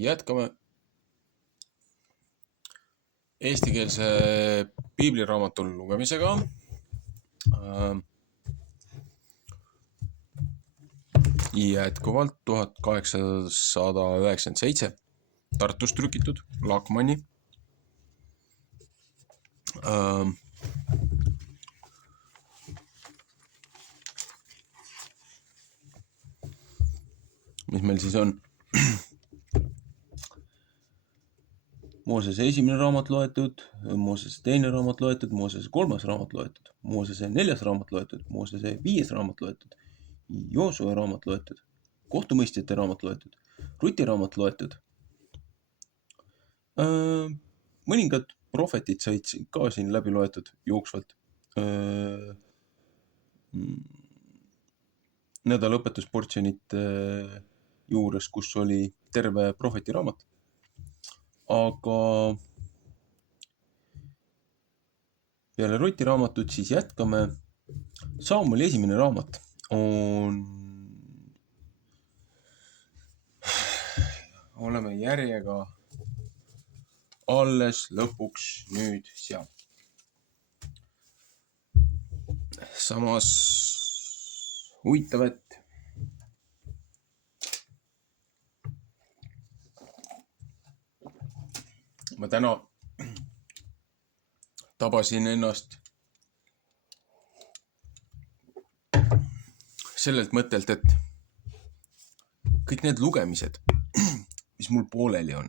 Jätkame eestikeelse piibliraamatu lugemisega. Jätkuvalt 1897 Tartus trükitud Laakmanni. Mis meil siis on? Moosese esimene raamat loetud, Moosese teine raamat loetud, Moosese kolmas raamat loetud, Moosese neljas raamat loetud, Moosese viies raamat loetud, Joosue raamat loetud, kohtumõistjate raamat loetud, Ruti raamat loetud. Mõningad prohvetid said ka siin läbi loetud jooksvalt. Nädalõpetusportsjonite juures, kus oli terve prohveti raamat. Aga peale Ruti raamatut siis jätkame. Samueli esimene raamat oleme järjega alles lõpuks nüüd seal. Samas huvitav, et ma täna tabasin ennast sellelt mõttelt, et kõik need lugemised, mis mul pooleli on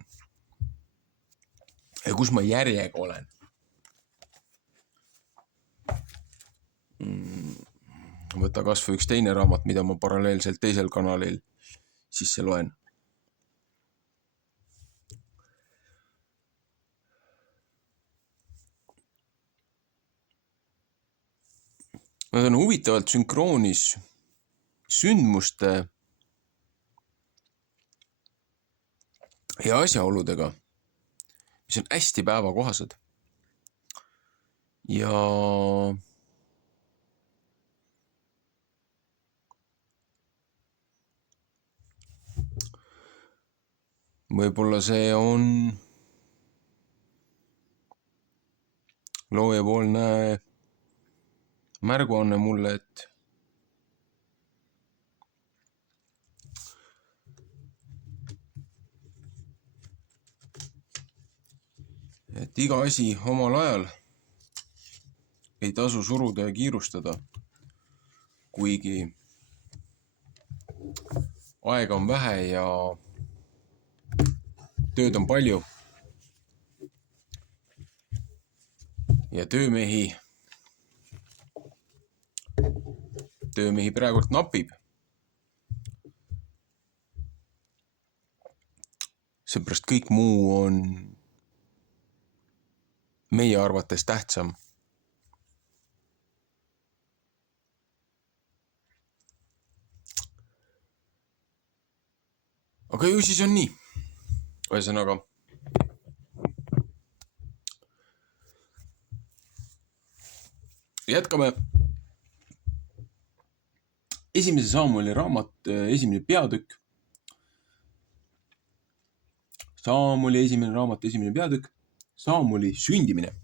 ja kus ma järjega olen, võta kas või üks teine raamat, mida ma paralleelselt teisel kanalil sisse loen. Nad on huvitavalt sünkroonis sündmuste ja asjaoludega, mis on hästi päevakohased. Ja võib-olla see on loojapoolne märguanne mulle, et iga asi omal ajal ei tasu suruda ja kiirustada, kuigi aega on vähe ja tööd on palju ja töömehi praegult napib. Seepärast kõik muu on meie arvates tähtsam. Aga ju siis on nii. Ühesõnaga, jätkame. Esimese Samueli raamat, esimene peatükk. Samueli esimene raamat, esimene peatükk. Samueli sündimine.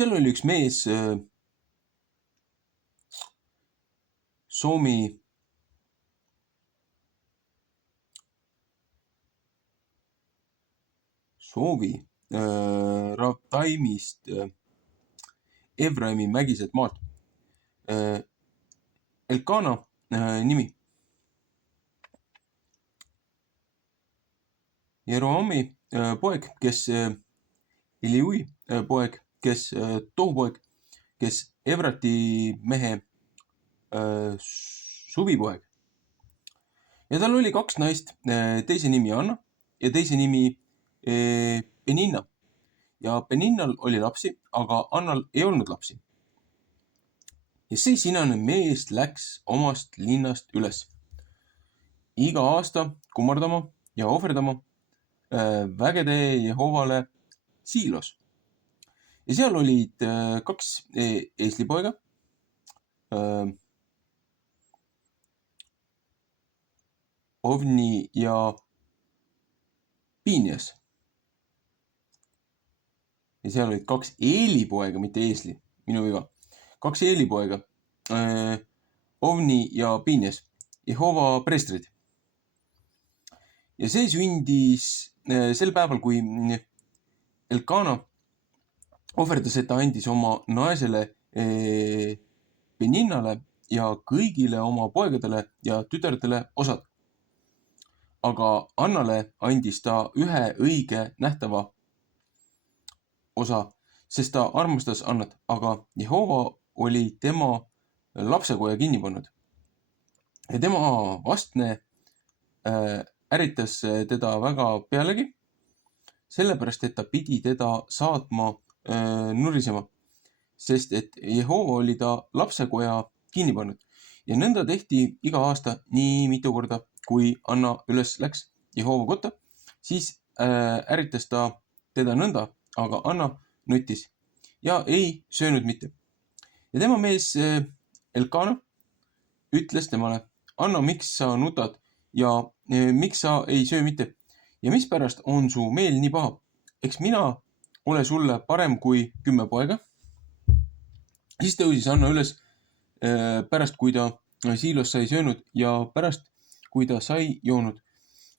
Seal oli üks mees, Soomi Rataimist, Efraimi mägiselt maalt. Elkana nimi. Jeroami poeg, kes Eliui poeg, kes Tohu poeg, kes Evrati mehe suvipoeg. Ja tal oli kaks naist, teise nimi Anna ja teise nimi Peninna. Ja Peninnal oli lapsi, aga Annal ei olnud lapsi. Ja see sinane mees läks omast linnast üles iga aasta kummardama ja ohverdama vägede Jehovale Siilos. Ja seal olid 2 eeslipoega. Ovni ja Piinias. Ja seal olid 2 eelipoega, mitte eesli, minu viga. 2 eelipoega. Ovni ja Piinias, Jehova preestrid. Ja see sündis sel päeval, kui Elkana ohverdas, et ta andis oma naisele Peninnale ja kõigile oma poegadele ja tütardele osad. Aga Annale andis ta ühe õige nähtava osa, sest ta armastas Annat, aga Jehova oli tema lapsekoja kinni pannud. Ja tema vastne ärritas teda väga pealegi, sellepärast, et ta pidi teda saatma nurisema, sest et Jehova oli ta lapsekoja kinni pannud. Ja nõnda tehti iga aasta nii mitu korda, kui Anna üles läks Jehova kotta, siis ärritas ta teda nõnda, aga Anna nuttis ja ei söönud mitte. Ja tema mees Elkana ütles temale: Anna, miks sa nutad ja miks sa ei söö mitte? Ja mispärast on su meel nii paha? Eks mina ole sulle parem kui 10 poega. Siis tõusis Anna üles pärast, kui ta Siilos sai söönud ja pärast, kui ta sai joonud.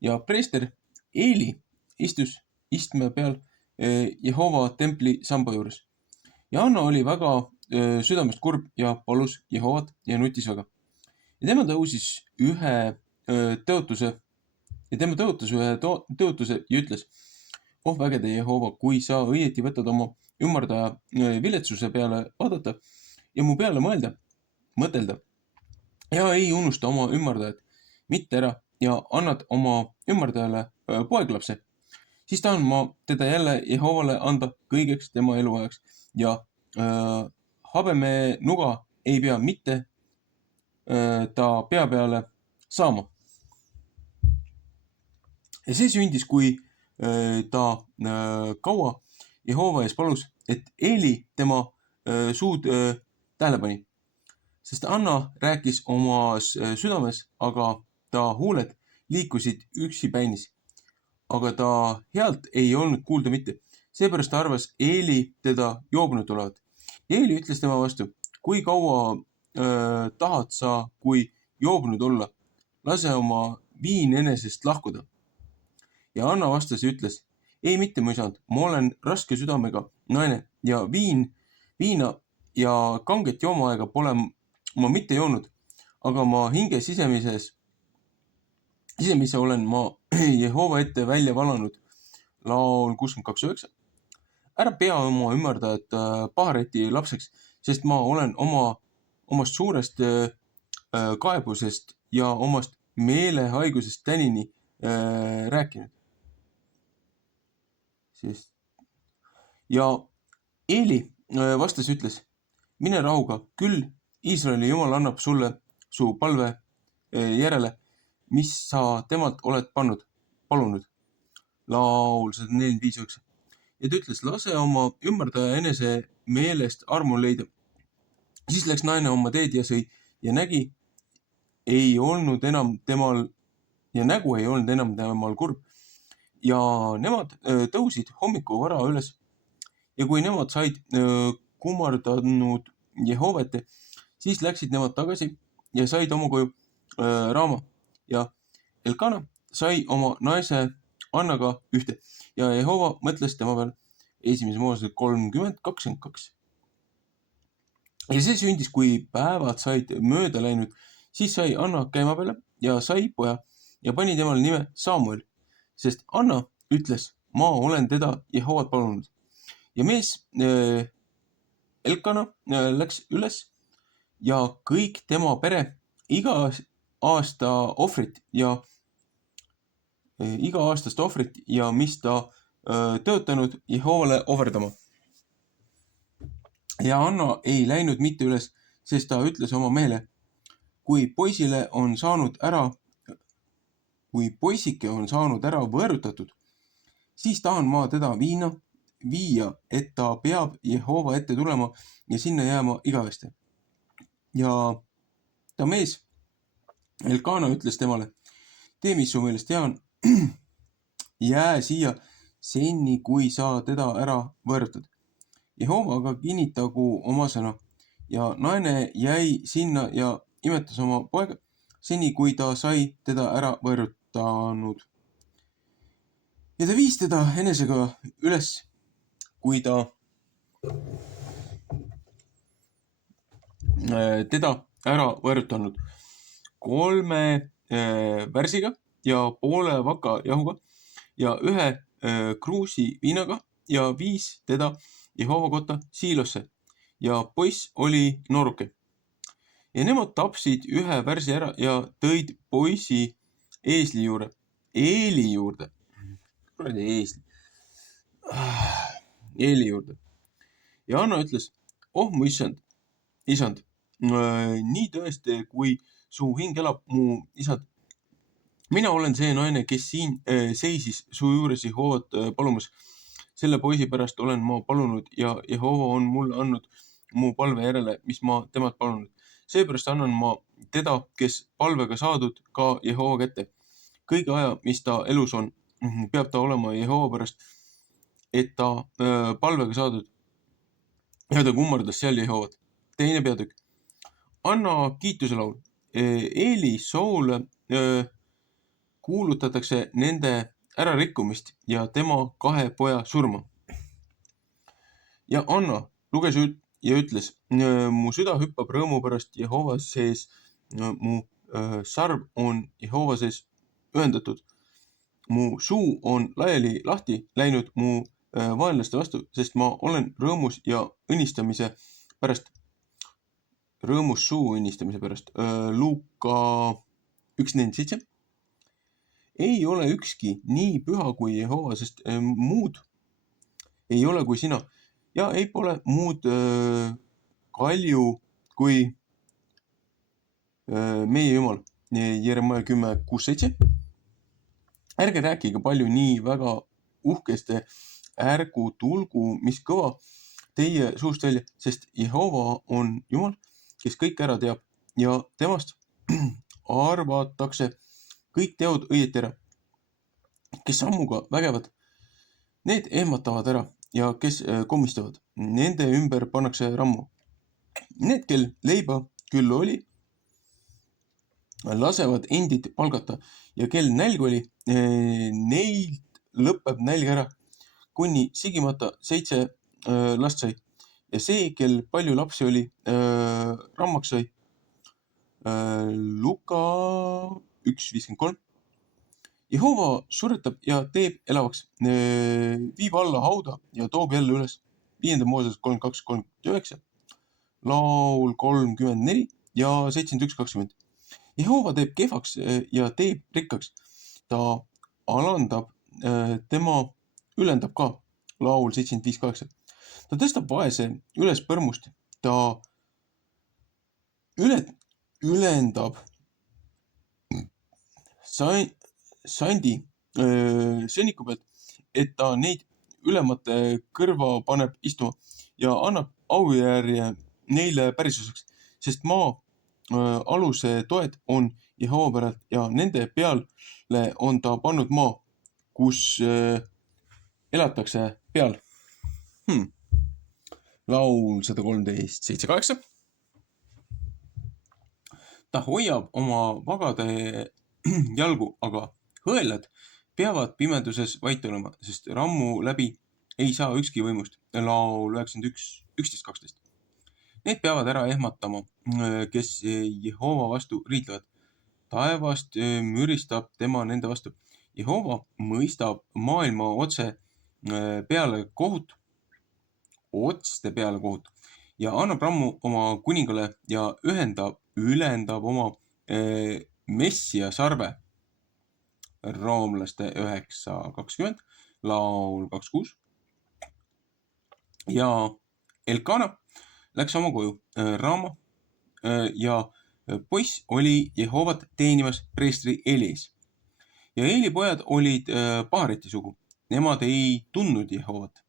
Ja preester Eeli istus istme peal Jehova templi samba juures. Ja Anna oli väga südamest kurb ja palus Jehovat ja nutis väga. Ja tema tõusis ühe tõotuse ja ütles: Oh vägede Jehova, kui sa õieti võtad oma ümardaja viletsuse peale vaadata ja mu peale mõtelda ja ei unusta oma ümardajat mitte ära ja annad oma ümardajale poeglapse, siis tahan ma teda jälle Jehovale anda kõigeks tema eluajaks ja habeme nuga ei pea mitte ta pea peale saama. Ja see sündis, kui ta kaua Jehova ees palus, et Eeli tema suud tähele pani. Sest Anna rääkis oma südames, aga ta huuled liikusid üksipäinis. Aga ta healt ei olnud kuulda mitte. Seepärast arvas Eeli teda joobnud olevat. Eeli ütles tema vastu: Kui kaua tahad sa kui joobnud olla? Lase oma viin enesest lahkuda. Ja Anna vastas ja ütles: Ei mitte, mu isand, ma olen raske südamega naine ja viina ja kanget joomaaega pole ma mitte joonud, aga ma hinge sisemise olen ma Jehova ette välja valanud. Laul 62:9. Ära pea oma ümardajat pahareti lapseks, sest ma olen omast suurest kaebusest ja omast meelehaigusest tänini rääkinud. Ja Eeli vastas ja ütles: Mine rahuga, küll Iisraeli Jumal annab sulle su palve järele, mis sa temalt oled palunud. Laul 145:9. Ja ta ütles: Lase oma ümardaja enese meelest armu leida. Siis läks naine oma teed ja sõi ja nägu ei olnud enam temal kurb. Ja nemad tõusid hommiku vara üles. Ja kui nemad said kummardanud Jehova ette, siis läksid nemad tagasi ja said oma koju Raama. Ja Elkana sai oma naise Annaga ühte ja Jehova mõtles tema peale. 1. Mooses 30:22. Ja see sündis, kui päevad said mööda läinud, siis sai Anna käima peale ja sai poja ja pani temale nime Samuel, sest Anna ütles: Ma olen teda Jehovat palunud. Ja mees Elkana läks üles ja kõik tema pere iga-aastast ohvrit ja mis ta töötanud Jehovale ohverdama. Ja Anna ei läinud mitte üles, sest ta ütles oma mehele: Kui poisile on saanud ära kui poisike on saanud ära võõrutatud, siis tahan ma teda viia, et ta peab Jehova ette tulema ja sinna jääma igavesti. Ja ta mees Elkana ütles temale, tee, mis su meelest hea on, jää siia seni, kui sa teda ära võõrutad. Jehova aga kinnitagu oma sõna ja naine jäi sinna ja imetas oma poega seni, kui ta sai teda ära võõrutanud. Ja ta viis teda enesega üles, kui ta teda ära võõrutanud 3 värsiga ja poole vakajahuga ja 1 kruusi viinaga ja viis teda Jehova kotta Siilosse ja poiss oli nooruke. Ja nemad tapsid 1 värsi ära ja tõid poisi Eeli juurde. Kuradi eesli. Eeli juurde. Ja Anna ütles, oh mu isand, nii tõesti, kui su hing elab, mu isand. Mina olen see naine, kes siin seisis su juures Jehovat palumas. Selle poisi pärast olen ma palunud ja Jehova on mulle andnud mu palve järele, mis ma temalt palunud. Seepärast annan ma teda, kes palvega saadud, ka Jehova kätte. Kõige aja, mis ta elus on, peab ta olema Jehova pärast, et ta palvega saadud. Ja ta kummardas seal Jehovat. 2. peatükk. Anna kiituse laul. Eeli soole kuulutatakse nende ärarikkumist ja tema 2 poja surma. Ja Anna luges ja ütles, mu süda hüppab rõõmu pärast Jehova sees, mu sarv on Jehova sees ühendatud. Mu suu on laiali lahti läinud mu vaenlaste vastu, sest ma olen rõõmus ja õnnistamise pärast. Rõõmus suu õnnistamise pärast. Luuka 1.47. Ei ole ükski nii püha kui Jehova, sest muud ei ole kui sina ja ei pole muud kalju kui meie Jumal. Jeremaia 10.6.7. Ärge rääkige palju nii väga uhkeste, ärgu tulgu, mis kõva teie suust välja, sest Jehova on Jumal, kes kõik ära teab ja temast arvatakse kõik teod õieti ära. Kes sammuga vägevad, need ehmatavad ära ja kes komistavad, nende ümber pannakse rammu. Need, kel leiba küll oli, lasevad endid palgata ja kel nälg oli, neilt lõpeb nälg ära, kuni sigimata 7 last sai. Ja see, kel palju lapsi oli, rammaks sai. Luka 1.53. Jehova suretab ja teeb elavaks, viib alla hauda ja toob jälle üles. 5. Mooses 32.39, laul 34 ja 71.20. Jehova teeb kehvaks ja teeb rikkaks. Ta alandab, tema ülendab ka, laul 75.8. Ta tõstab vaese üles põrmust, ta ülendab sandi sõnniku pealt, et ta neid ülemate kõrva paneb istuma ja annab aujärje neile pärisuseks, sest maa aluse toed on Jehova päralt ja nende peale on ta pannud maa, kus elatakse peal. Laul 113.7.8. Ta hoiab oma vagade jalgu, aga hõelad peavad pimeduses vait olema, sest rammu läbi ei saa ükski võimust. Laul 91.11.12. Need peavad ära ehmatama, kes Jehova vastu riitlevad. Taevast müristab tema nende vastu. Jehova mõistab maailma otste peale kohut ja annab rammu oma kuningale ja ülendab oma messia sarve. Roomlaste 9.20, laul 2.6. Ja Elkana läks oma koju Raama ja poiss oli Jehovat teenimas preestri Elis. ja Eeli pojad olid Pahareti sugu. Nemad ei tundnud Jehovat.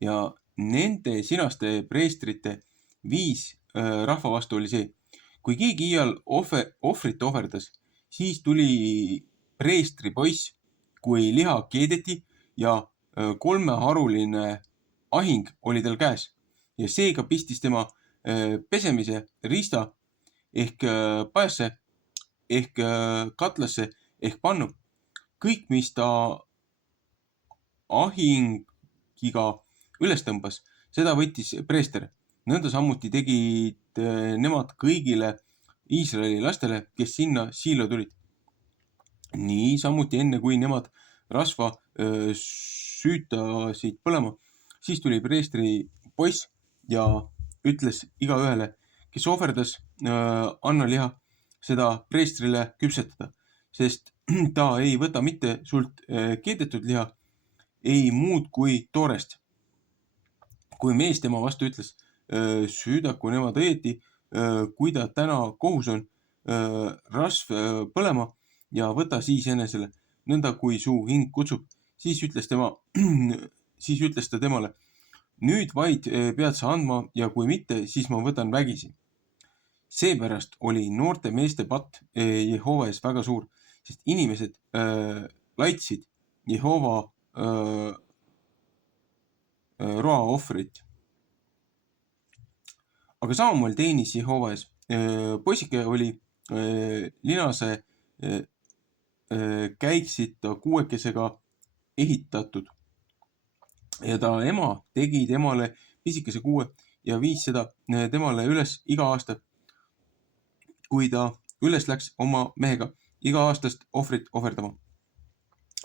Ja nende sinaste preestrite viis rahva vastu oli see, kui keegi iial ohvrit ohverdas, siis tuli preestri poiss, kui liha keedeti ja 3-haruline ahing oli tal käes ja seega pistis tema pesemise riista ehk pajasse ehk katlasse ehk pannu. Kõik, mis ta ahingiga üles tõmbas, seda võttis preester. Nõnda samuti tegid nemad kõigile Iisraeli lastele, kes sinna Siilo tulid. Nii samuti enne, kui nemad rasva süütasid põlema, siis tuli preestri poiss ja ütles igaühele, kes ohverdas annaliha, seda preestrile küpsetada, sest ta ei võta mitte sult keedetud liha, ei muud kui toorest. Kui mees tema vastu ütles, süüdaku nemad õieti, kui ta täna kohus on, rasv põlema ja võta siis enesele, nõnda kui su hing kutsub, siis ütles ta temale, nüüd vaid pead sa andma ja kui mitte, siis ma võtan vägisi. Seepärast oli noorte meeste patt Jehova ees väga suur, sest inimesed laitsid Jehova roaohvrit. Aga Samuel teenis Jehova ees. Poisike oli linase käiksita kuuekesega ehitatud ja ta ema tegi temale pisikese kuue ja viis seda temale üles iga aasta, kui ta üles läks oma mehega iga aastast ohvrit ohverdama.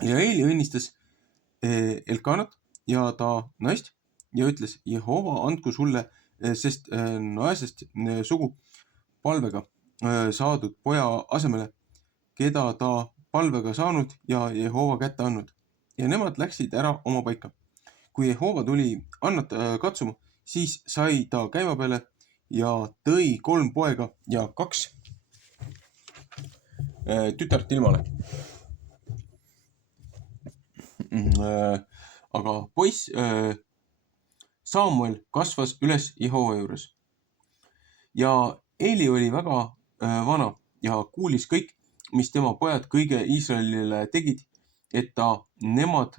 Ja Eeli õnnistas Elkanat ja ta naist ja ütles, Jehova andku sulle, sest naisest sugu palvega saadud poja asemele, keda ta palvega saanud ja Jehova kätte andnud. Ja nemad läksid ära oma paika. Kui Jehova tuli Annat katsuma, siis sai ta käima peale ja tõi 3 poega ja 2 tütart ilmale. Aga poiss Samuel kasvas üles Jehova juures. Ja Eeli oli väga vana ja kuulis kõik, mis tema pojad kõige Iisraelile tegid, et nemad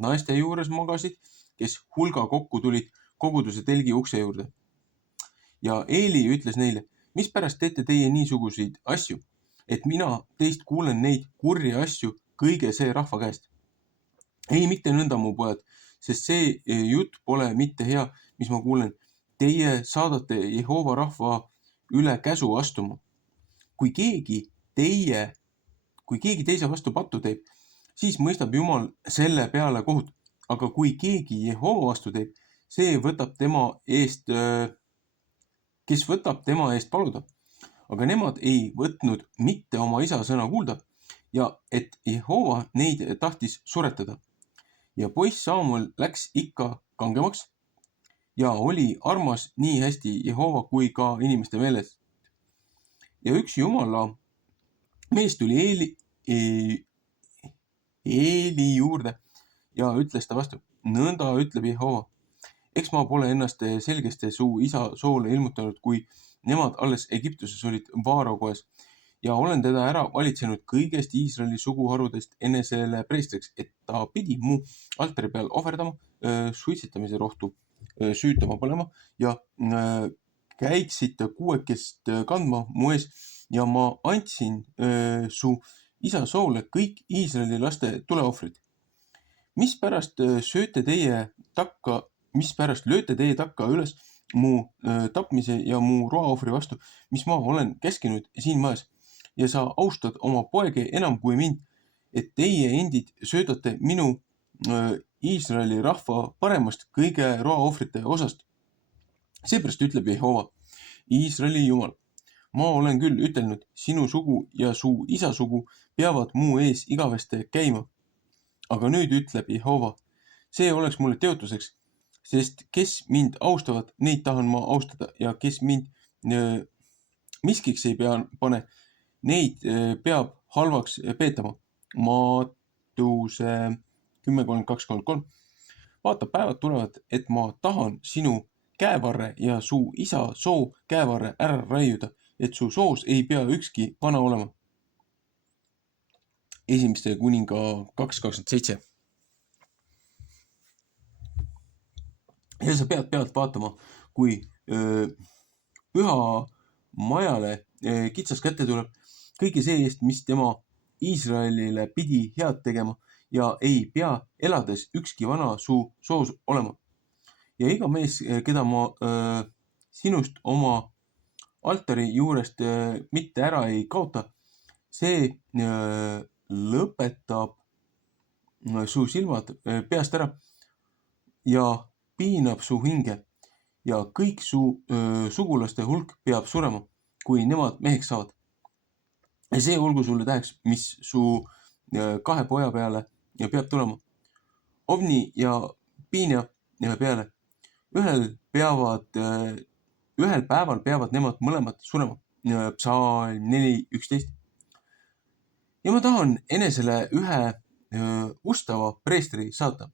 naiste juures magasid, kes hulga kokku tulid koguduse telgi ukse juurde. Ja Eeli ütles neile, mispärast teete teie niisuguseid asju, et mina teist kuulen neid kurja asju kõige see rahva käest. Ei, mitte nõnda, mu pojad, sest see jutt pole mitte hea, mis ma kuulen. Teie saadate Jehova rahva üle käsu astuma. Kui keegi teise vastu pattu teeb, siis mõistab Jumal selle peale kohut. Aga kui keegi Jehova vastu teeb, kes võtab tema eest paluda. Aga nemad ei võtnud mitte oma isa sõna kuulda ja et Jehova neid tahtis suretada. Ja poiss Samuel läks ikka kangemaks ja oli armas nii hästi Jehova kui ka inimeste meeles. Ja üks Jumala mees tuli Eeli juurde ja ütles ta vastu, nõnda ütleb Jehova. Eks ma pole ennast selgesti su isa soole ilmutanud, kui nemad alles Egiptuses olid Vaaro koes ja olen teda ära valitsenud kõigest Iisraeli suguharudest enesele preestriks, et ta pidi mu altari peal ohverdama, suitsetamise rohtu süütama põlema ja käiksita kuuekest kandma mu ees ja ma andsin su isa soole kõik Iisraeli laste tuleohvrid. Mispärast lööte teie takka üles mu tapmise ja mu roaohvri vastu, mis ma olen käskinud siin majas? Ja sa austad oma poege enam kui mind, et teie endid söödate minu Iisraeli rahva paremast kõige roaohvrite osast. Seepärast ütleb Jehova, Iisraeli Jumal, ma olen küll ütelnud, sinu sugu ja su isa sugu peavad mu ees igaveste käima. Aga nüüd ütleb Jehova, see oleks mulle teotuseks, sest kes mind austavad, neid tahan ma austada ja kes mind miskiks ei pane, neid peab halvaks peetama. Mattuse 10:32-33. Vaata, päevad tulevad, et ma tahan sinu käevarre ja su isa soo käevarre ära raiuda, et su soos ei pea ükski vana olema. Esimeste kuninga 2:27. Ja sa pead pealt vaatama, kui püha majale kitsas kätte tuleb kõige see eest, mis tema Iisraelile pidi head tegema ja ei pea elades ükski vana su soos olema. Ja iga mees, keda ma sinust oma altari juurest mitte ära ei kaota, see lõpetab su silmad peast ära ja piinab su hinge ja kõik su sugulaste hulk peab surema, kui nemad meheks saavad. Ja see olgu sulle täheks, mis su kahe poja peale peab tulema. Ovni ja Piinia peale. Ühel päeval peavad nemad mõlemad surema. Psalm 4:11. Ja ma tahan enesele ühe ustava preestri saata.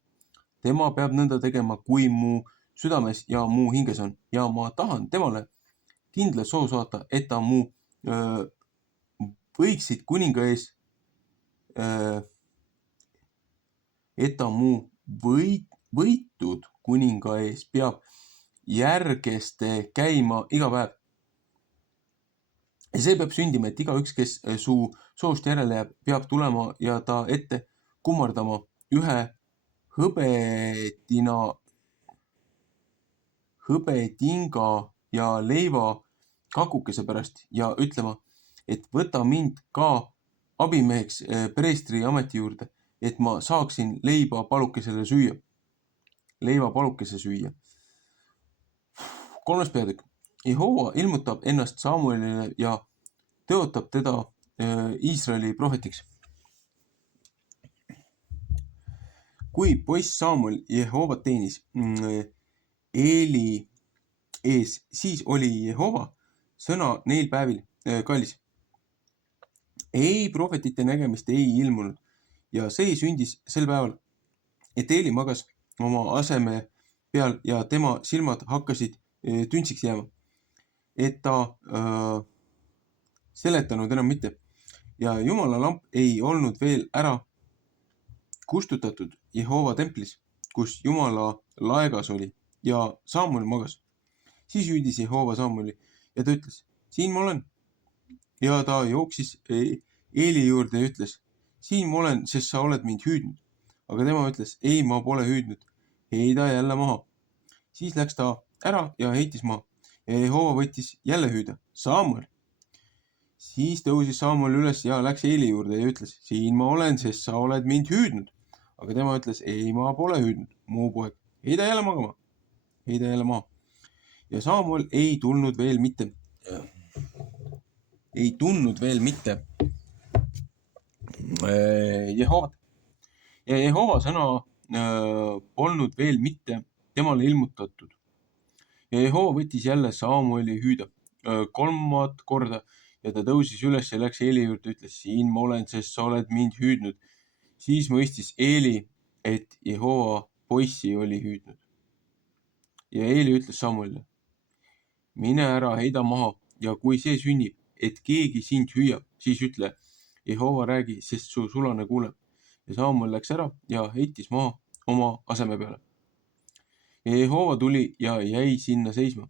Tema peab nõnda tegema, kui mu südames ja mu hinges on. Ja ma tahan temale kindla soo saata, et ta mu võiksid kuninga ees, et ta mu võitud kuninga ees peab järgeste käima iga päev. Ja see peab sündima, et igaüks, kes su soost järele jääb, peab tulema ja ta ette kummardama ühe hõbedinga ja leiva kakukese pärast ja ütlema, et võta mind ka abimeheks preestri ameti juurde, et ma saaksin leivapalukese süüa. 3. peatükk. Jehova ilmutab ennast Samuelile ja tõotab teda Iisraeli prohvetiks. Kui poiss Samuel Jehovat teenis Eeli ees, siis oli Jehova sõna neil päevil kallis. Ei prohvetite nägemist ei ilmunud ja see sündis sel päeval, et Eeli magas oma aseme peal ja tema silmad hakkasid tüntsiks jääma, et ta seletanud enam mitte. Ja Jumala lamp ei olnud veel ära kustutatud Jehova templis, kus Jumala laegas oli ja Samuel magas. Siis hüüdis Jehova Samueli ja ta ütles, siin ma olen. Ja ta jooksis Eeli juurde ja ütles, siin ma olen, sest sa oled mind hüüdnud. Aga tema ütles, ei, ma pole hüüdnud. Heida jälle maha. Siis läks ta ära ja heitis maha. Ja Jehova võttis jälle hüüda, Samuel. Siis tõusis Samuel üles ja läks Eeli juurde ja ütles, siin ma olen, sest sa oled mind hüüdnud. Aga tema ütles, ei, ma pole hüüdnud, mu poeg. Heida jälle magama. Heida jälle maha. Ja Samuel ei tundnud veel mitte Jehovat. Ja Jehova sõna polnud veel mitte temale ilmutatud. Ja Jehova võttis jälle Samueli hüüda 3. korda ja ta tõusis üles ja läks Eeli juurde ja ütles, siin ma olen, sest sa oled mind hüüdnud. Siis mõistis Eeli, et Jehova poissi oli hüüdnud. Ja Eeli ütles Samuelile, mine ära, heida maha ja kui see sünnib, et keegi sind hüüab, siis ütle, Jehova räägi, sest su sulane kuuleb. Ja Samuel läks ära ja heitis maha oma aseme peale. Ja Jehova tuli ja jäi sinna seisma.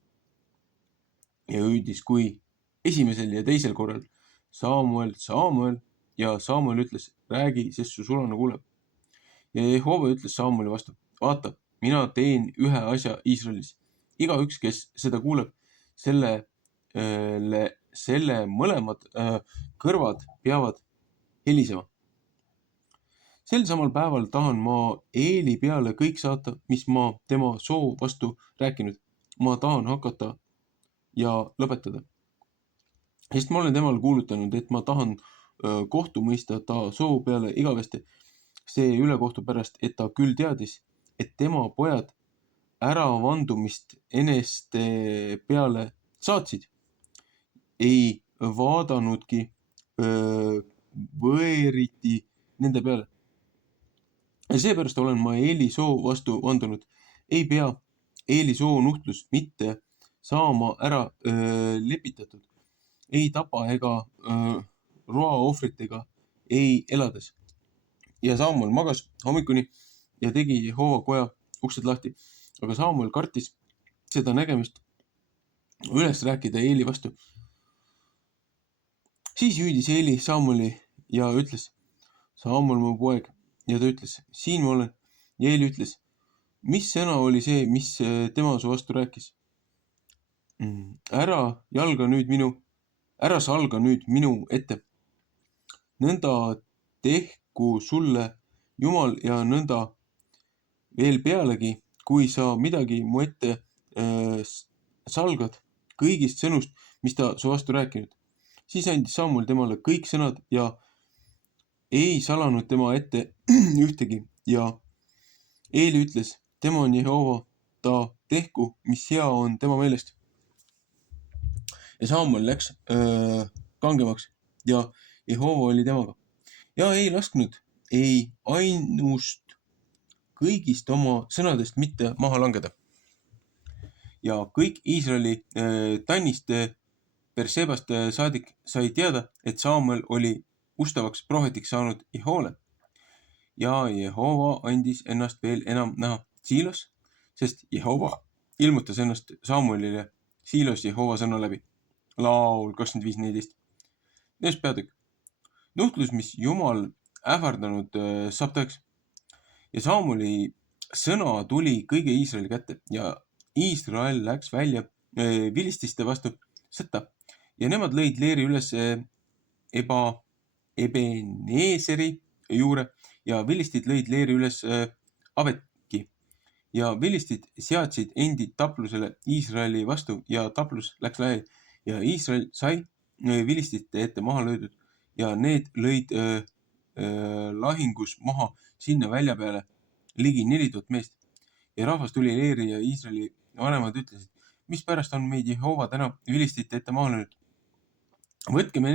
Ja hüüdis kui esimesel ja teisel korral, Samuel, Samuel, ja Samuel ütles, räägi, sest su sulane kuuleb. Ja Jehova ütles Samueli vastu, vaata, mina teen ühe asja Iisraelis. Igaüks, kes seda kuuleb, selle mõlemad kõrvad peavad helisema. Sel samal päeval tahan ma Eeli peale kõik saata, mis ma tema soo vastu rääkinud. Ma tahan hakata ja lõpetada. Sest ma olen temale kuulutanud, et ma tahan kohtu mõista ta soo peale igavesti. See ülekohtu pärast, et ta küll teadis, et tema pojad äravandumist eneste peale saatsid ei vaadanudki võõriti nende peale. Ja seepärast olen ma Eeli soo vastu vandunud. Ei pea Eeli soo nuhtlus mitte saama ära lepitatud. Ei tapa ega roaohvritega ei elades. Ja Samuel magas hommikuni ja tegi Jehova koja uksed lahti. Aga Samuel kartis seda nägemist üles rääkida Eeli vastu. Siis hüüdis Eeli Samueli ja ütles, Samuel mu poeg. Ja ta ütles, siin ma olen. Ja Eeli ütles, mis sõna oli see, mis tema su vastu rääkis? Ära salga nüüd minu ette. Nõnda tehku sulle Jumal ja nõnda veel pealegi, kui sa midagi mu ette salgad kõigist sõnust, mis ta su vastu rääkinud. Siis andis Samuel temale kõik sõnad ja ei salanud tema ette ühtegi ja Eeli ütles, tema on Jehova, ta tehku, mis hea on tema meelest. Ja Samuel läks kangemaks ja Jehova oli temaga. Ja ei lasknud ei ainust kõigist oma sõnadest mitte maha langeda. Ja kõik Iisraeli Tannist Bersebast saadik sai teada, et Samuel oli ustavaks prohvetiks saanud Jehovale. Ja Jehova andis ennast veel enam näha Siilos, sest Jehova ilmutas ennast Samuelile Siilos Jehova sõna läbi. Laul 25.14. Neist peatükk. Nuhtlus, mis Jumal ähvardanud saab tõeks. Ja Samueli sõna tuli kõige Iisraeli kätte ja Iisrael läks välja vilististe vastu sõtta ja nemad lõid leeri üles Ebeneeseri juure ja vilistid lõid leeri üles Aveki ja vilistid seadsid endi taplusele Iisraeli vastu ja taplus läks laiali ja Iisrael sai vilistite ette maha löödud ja need lõid lahingus maha sinna välja peale ligi 4000 meest. Ja rahvas tuli leeri ja Iisraeli vanemad ütlesid, mis pärast on meid Jehova täna vilistite ette maha löönud. Võtkem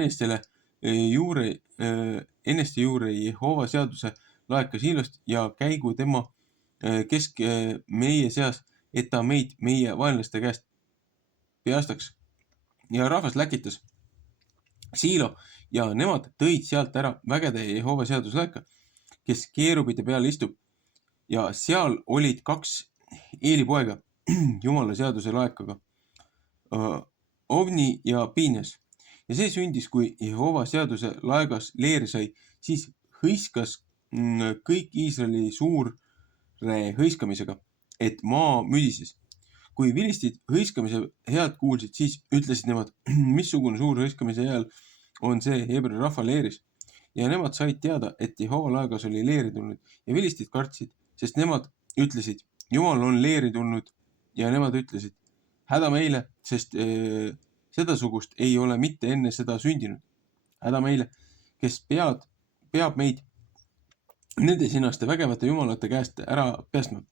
eneste juure Jehova seaduse laeka Siilost ja käigu tema kesk meie seas, et ta meid meie vaenlaste käest peastaks. Ja rahvas läkitas Siilo ja nemad tõid sealt ära vägede Jehova seaduslaeka, kes keerubide peal istub. Ja seal olid 2 Eeli poega Jumala seaduse laekaga, Ovni ja Piines. Ja see sündis, kui Jehova seaduse laegas leeri sai, siis hõiskas kõik Iisraeli suure hõiskamisega, et maa müdises. Kui vilistid hõiskamise head kuulsid, siis ütlesid nemad, missugune suur hõiskamise hääl on see Hebra rahva leeris. Ja nemad said teada, et Jehova laegas oli leeri tulnud ja vilistid kartsid, sest nemad ütlesid, Jumal on leeri tulnud ja nemad ütlesid, häda meile, sest sedasugust ei ole mitte enne seda sündinud. Häda meile, kes peab meid nende sinaste vägevate jumalate käest ära päästma.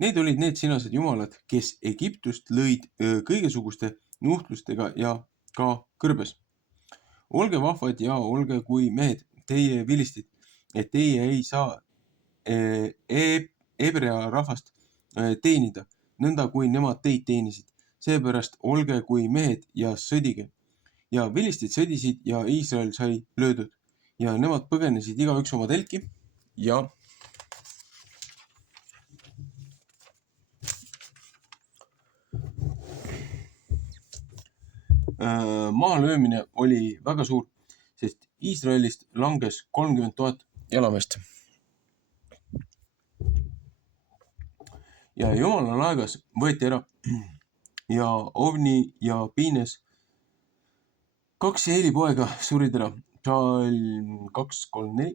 Need olid need sinased jumalad, kes Egiptust lõid kõigesuguste nuhtlustega ja ka kõrbes. Olge vahvad ja olge kui mehed, teie vilistid, et teie ei saa Hebrea rahvast teenida, nõnda kui nemad teid teenisid. Seepärast olge kui mehed ja sõdige. Ja vilistid sõdisid ja Iisrael sai löödud ja nemad põgenesid igaüks oma telki ja mahalöömine oli väga suur, sest Iisraelist langes 30 000 jalameest. Ja Jumala laegas võeti ära ja Ovni ja Piines 2 Eeli poega surid ära, Psalm 2:3-4.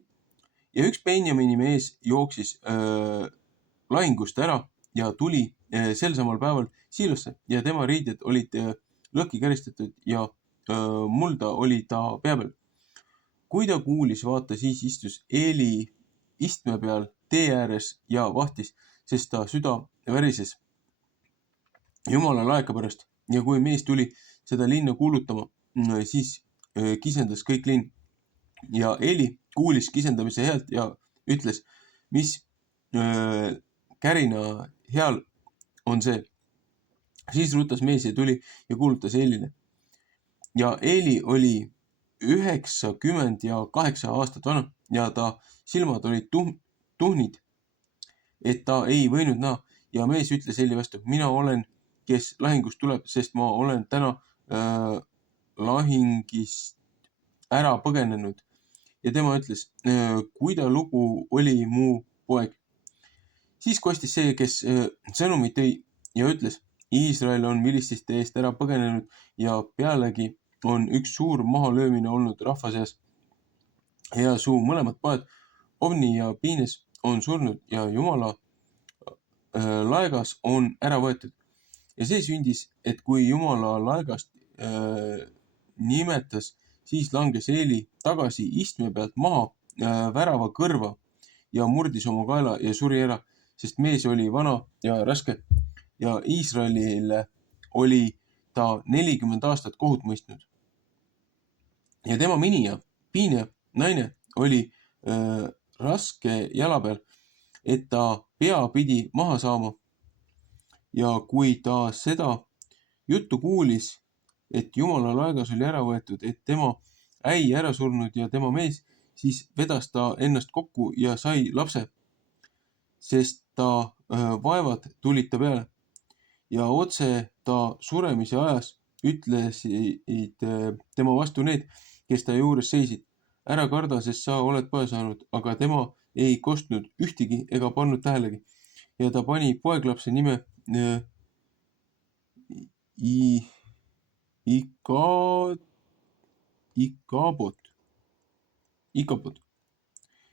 Ja üks Benjamini mees jooksis lahingust ära ja tuli sel samal päeval Siilosse ja tema riided olid lõhki käristatud ja mulda oli ta pea peal. Kui ta kuulis, vaata, siis istus Eeli istme peal tee ääres ja vahtis, sest ta süda värises Jumala laeka pärast. Ja kui mees tuli seda linna kuulutama siis kisendas kõik linn ja Eeli kuulis kisendamise häält ja ütles, mis kärina heal on see. Siis rutas mees ja tuli ja kuulutas Eelile. Ja Eeli oli 98 aastat vana ja ta silmad olid tuhnid, et ta ei võinud näha. Ja mees ütles Eeli vastu, mina olen, kes lahingust tuleb, sest ma olen täna lahingist ära põgenenud. Ja tema ütles, kuida lugu oli mu poeg. Siis kostis see, kes sõnumit tõi ja ütles, Iisrael on vilististe eest ära põgenenud ja pealegi on üks suur mahalöömine olnud rahva seas. Ja su mõlemad poed, Ovni ja Piines, on surnud ja Jumala laegas on ära võetud. Ja see sündis, et kui Jumala laegast nimetas, siis langes Eeli tagasi istme pealt maha värava kõrva ja murdis oma kaela ja suri ära, sest mees oli vana ja raske ja Iisraelile oli ta 40 aastat kohut mõistnud. Ja tema minija, Piine naine, oli raske jala peal, et ta pea pidi maha saama. Ja kui ta seda juttu kuulis, et Jumala laegas oli ära võetud, et tema äi ära surnud ja tema mees, siis vedas ta ennast kokku ja sai lapse, sest ta vaevad tulid ta peale. Ja otse ta suremise ajas ütlesid tema vastu need, kes ta juures seisid. Ära karda, sest sa oled poe saanud, aga tema ei kostnud ühtegi ega pannud tähelegi. Ja ta pani poeglapse nime Ikabot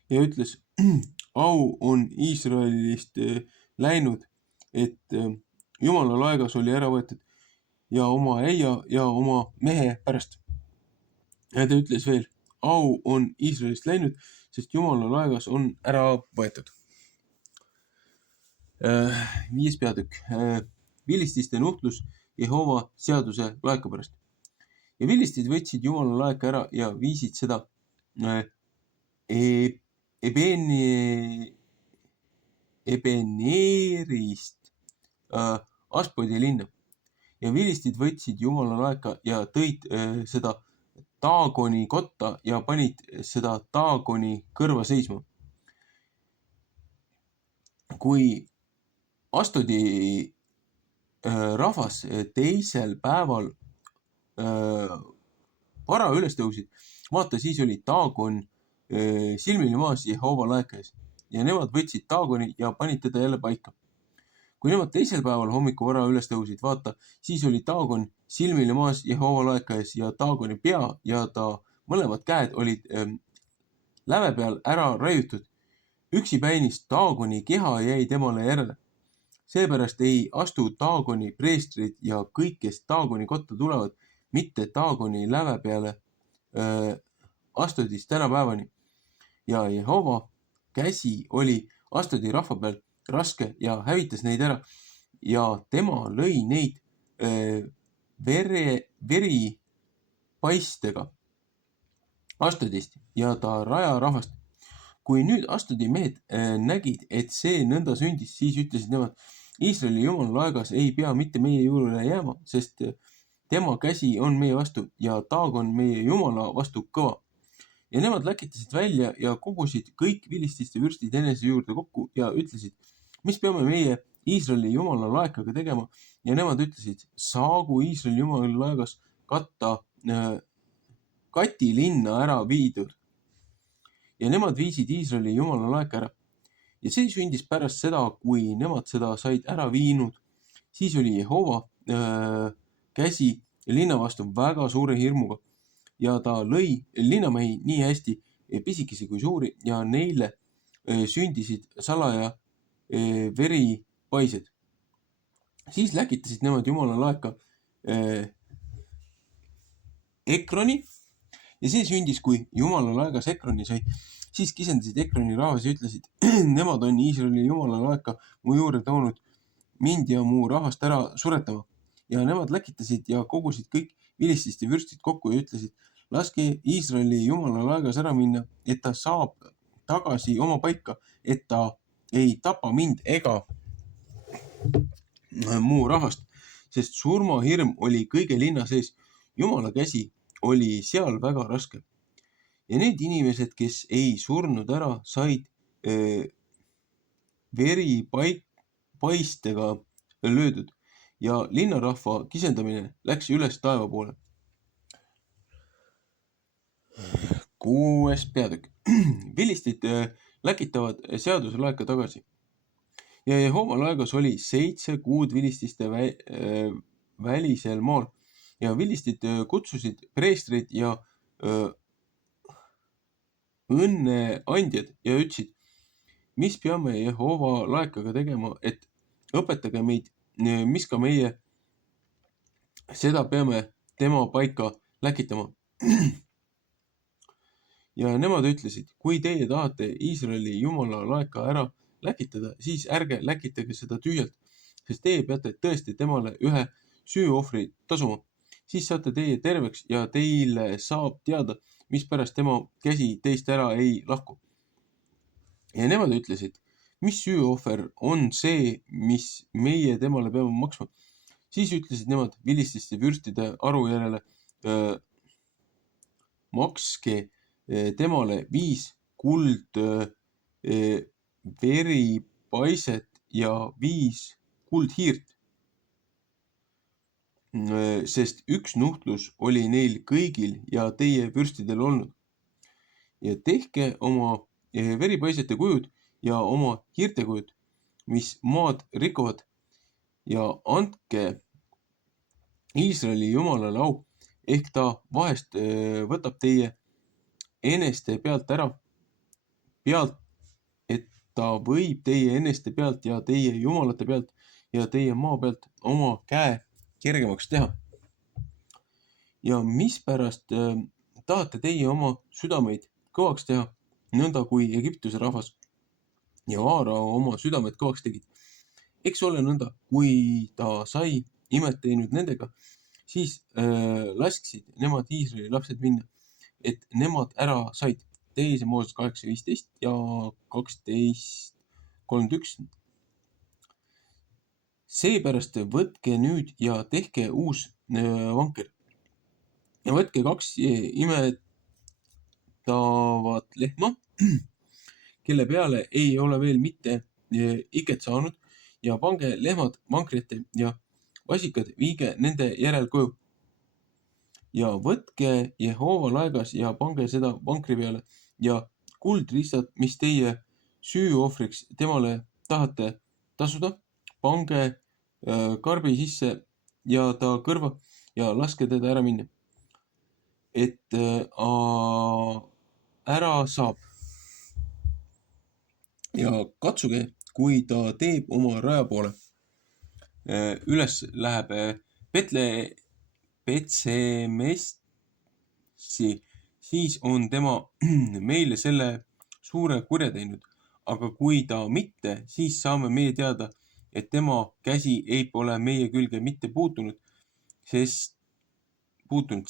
ja ütles, au on Iisraelist läinud, et Jumala laegas oli ära võetud ja oma äia ja oma mehe pärast. Ja ta ütles veel, au on Iisraelist läinud, sest Jumala laegas on ära võetud. 5. peatükk. Vilististe nuhtlus Jehova seaduse laeka pärast. Ja vilistid võtsid Jumala laeka ära ja viisid seda Ebeneerist Aspodi linna. Ja vilistid võtsid Jumala laeka ja tõid seda Daagoni kotta ja panid seda Daagoni kõrva seisma. Kui Astodi rahvas teisel päeval vara üles tõusid, vaata, siis oli Daagon silmini maas Jehova laeka ees ja nemad võtsid Daagoni ja panid teda jälle paika. Kui nemad teisel päeval hommiku vara üles tõusid, vaata, siis oli Daagon silmini maas Jehova laeka ees ja Daagoni pea ja ta mõlemad käed olid läve peal ära raiutud. Üksipäinist Daagoni keha jäi temale järele. Seepärast ei astu Daagoni preestrid ja kõik, kes Daagoni kotta tulevad, mitte Daagoni läve peale Astodis tänapäevani. Ja Jehova käsi oli Astodi rahva peal raske ja hävitas neid ära. Ja tema lõi neid veripaistega Astodist ja ta raja rahvast. Kui nüüd Astodi mehed nägid, et see nõnda sündis, siis ütlesid nemad, Iisraeli Jumala laegas ei pea mitte meie juurde jääma, sest tema käsi on meie vastu ja Daagon meie Jumala vastu kõva. Ja nemad läkitasid välja ja kogusid kõik vilististe vürstid enese juurde kokku ja ütlesid, mis peame meie Iisraeli Jumala laekaga tegema. Ja nemad ütlesid, saagu Iisraeli Jumala laegas Kati linna ära viidud. Ja nemad viisid Iisraeli Jumala laeka ära. Ja see sündis pärast seda, kui nemad seda said ära viinud, siis oli Jehova käsi linna vastu väga suure hirmuga ja ta lõi linnamehi nii hästi pisikesi kui suuri ja neile sündisid salaja veripaised. Siis läkitasid nemad Jumala laeka Ekroni ja see sündis, kui Jumala laegas Ekroni sai. Siis kisendasid Ekroni rahvas ja ütlesid, nemad on Iisraeli Jumala laeka mu juurde toonud mind ja mu rahvast ära suretama. Ja nemad läkitasid ja kogusid kõik vilististe vürstid kokku ja ütlesid, laske Iisraeli jumala laegas ära minna, et ta saab tagasi oma paika, et ta ei tapa mind ega muu rahvast, sest surmahirm oli kõige linna sees. Jumala käsi oli seal väga raske. Ja need inimesed, kes ei surnud ära, said veripaistega löödud ja linnarahva kisendamine läks üles taeva poole. 6. peatükk. Vilistid läkitavad seaduse laeka tagasi. Ja Jehova laegas oli 7 kuud vilististe välisel maal ja vilistid kutsusid preestrid ja õnneandjad ja ütlesid, mis peame Jehova laekaga tegema, et õpetage meid, mis ka meie seda peame tema paika läkitama. Ja nemad ütlesid, kui teie tahate Iisraeli jumala laeka ära läkitada, siis ärge läkitage seda tühjalt, sest teie peate tõesti temale ühe süüohvri tasuma. Siis saate teie terveks ja teile saab teada, mispärast tema käsi teist ära ei lahku. Ja nemad ütlesid, mis süüohver on see, mis meie temale peame maksma. Siis ütlesid nemad vilististe vürstide aru järele, makske temale 5 kuld veripaiset ja 5 kuldhiirt, sest üks nuhtlus oli neil kõigil ja teie vürstidel olnud. Ja tehke oma veripaisete kujud ja oma hiirte kujud, mis maad rikuvad, ja andke Iisraeli jumalale au, ehk ta vahest võtab teie eneste pealt ära, et ta võib teie eneste pealt ja teie jumalate pealt ja teie maa pealt oma käe kergemaks teha. Ja mispärast tahate teie oma südameid kõvaks teha, nõnda kui Egiptuse rahvas ja Aarao oma südamed kõvaks tegid? Eks ole nõnda, kui ta sai imet teinud nendega, siis lasksid nemad Iisraeli lapsed minna, et nemad ära said. Teise Mooses 8.15 ja 12.31. Seepärast võtke nüüd ja tehke uus vanker ja võtke 2 imetavat lehma, kelle peale ei ole veel mitte iket saanud, ja pange lehmad vankri ette ja vasikad viige nende järel koju. Ja võtke Jehova laegas ja pange seda vankri peale ja kuldriistad, mis teie süüohvriks temale tahate tasuda, pange karbi sisse ja ta kõrva ja laske teda ära minna, et ära saab. Ja katsuge, kui ta teeb oma raja poole üles läheb Petsemessi, siis on tema meile selle suure kurja teinud, aga kui ta mitte, siis saame meie teada, et tema käsi ei ole meie külge mitte puutunud, sest